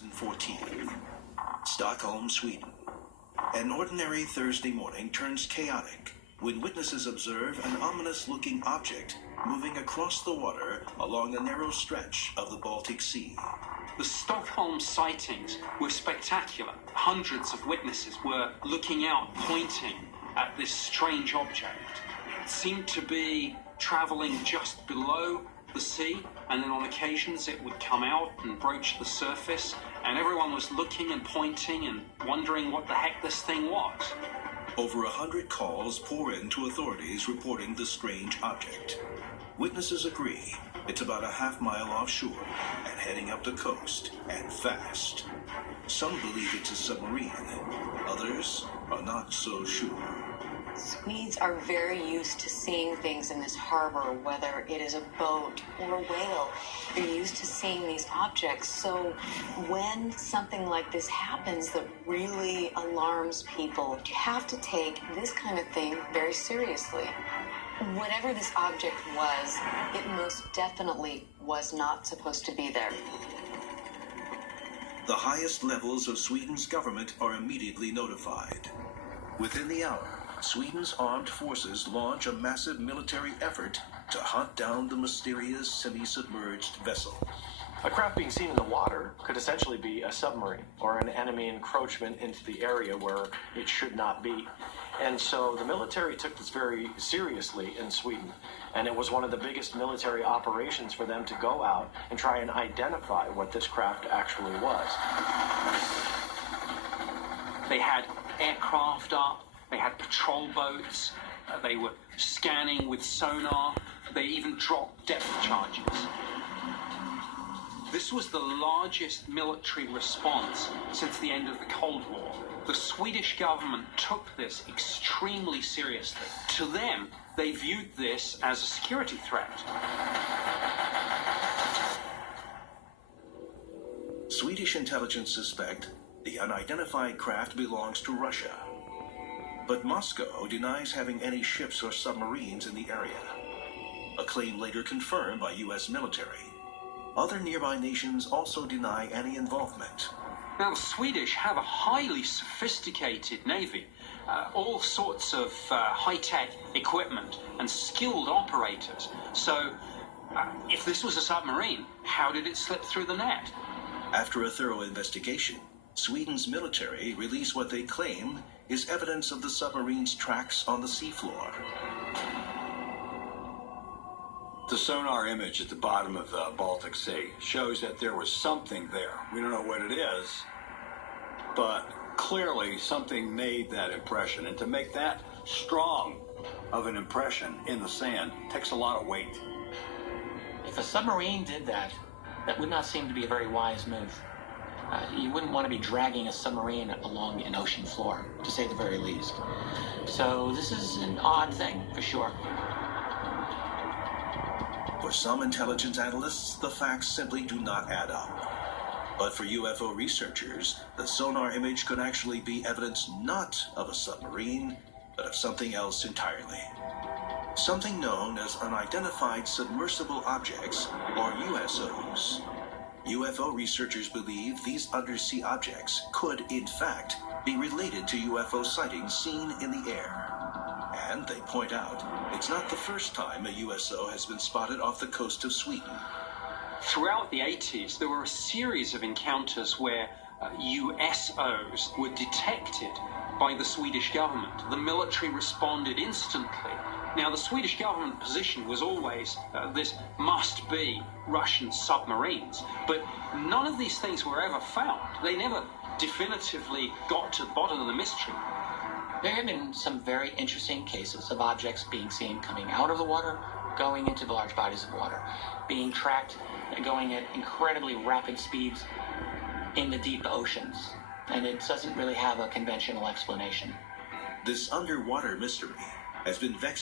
2014, Stockholm, Sweden. An ordinary Thursday morning turns chaotic when witnesses observe an ominous-looking object moving across the water along a narrow stretch of the Baltic Sea. The Stockholm sightings were spectacular. Hundreds of witnesses were looking out, pointing at this strange object. It seemed to be traveling just below the sea, and then on occasions it would come out and broach the surface, and everyone was looking and pointing and wondering what the heck this thing was. Over 100 calls pour in to authorities reporting the strange object. Witnesses agree it's about a half-mile offshore and heading up the coast, and fast. Some believe it's a submarine. Others are not so sure. Swedes are very used to seeing things in this harbor, whether it is a boat or a whale. They're used to seeing these objects. So when something like this happens that really alarms people, you have to take this kind of thing very seriously. Whatever this object was, it most definitely was not supposed to be there. The highest levels of Sweden's government are immediately notified. Within the hour, Sweden's armed forces launch a massive military effort to hunt down the mysterious semi-submerged vessel. A craft being seen in the water could essentially be a submarine or an enemy encroachment into the area where it should not be. And so the military took this very seriously in Sweden, and it was one of the biggest military operations for them to go out and try and identify what this craft actually was. They had aircraft up, they had patrol boats, they were scanning with sonar, they even dropped depth charges. This was the largest military response since the end of the Cold War. The Swedish government took this extremely seriously. To them, they viewed this as a security threat. Swedish intelligence suspect the unidentified craft belongs to Russia. But Moscow denies having any ships or submarines in the area, a claim later confirmed by U.S. military. Other nearby nations also deny any involvement. Now, the Swedish have a highly sophisticated navy, all sorts of high-tech equipment and skilled operators. So, if this was a submarine, how did it slip through the net? After a thorough investigation, Sweden's military released what they claim is evidence of the submarine's tracks on the seafloor. The sonar image at the bottom of the Baltic Sea shows that there was something there. We don't know what it is, but clearly something made that impression. And to make that strong of an impression in the sand takes a lot of weight. If a submarine did that, that would not seem to be a very wise move. You wouldn't want to be dragging a submarine along an ocean floor, to say the very least. So this is an odd thing, for sure. For some intelligence analysts, the facts simply do not add up. But for UFO researchers, the sonar image could actually be evidence not of a submarine, but of something else entirely. Something known as unidentified submersible objects, or USOs. UFO researchers believe these undersea objects could, in fact, be related to UFO sightings seen in the air. And they point out, it's not the first time a USO has been spotted off the coast of Sweden. Throughout the 80s, there were a series of encounters where USOs were detected by the Swedish government. The military responded instantly. Now, the Swedish government position was always this must be Russian submarines, but none of these things were ever found. They never definitively got to the bottom of the mystery. There have been some very interesting cases of objects being seen coming out of the water, going into the large bodies of water, being tracked, going at incredibly rapid speeds in the deep oceans, and it doesn't really have a conventional explanation. This underwater mystery has been vexed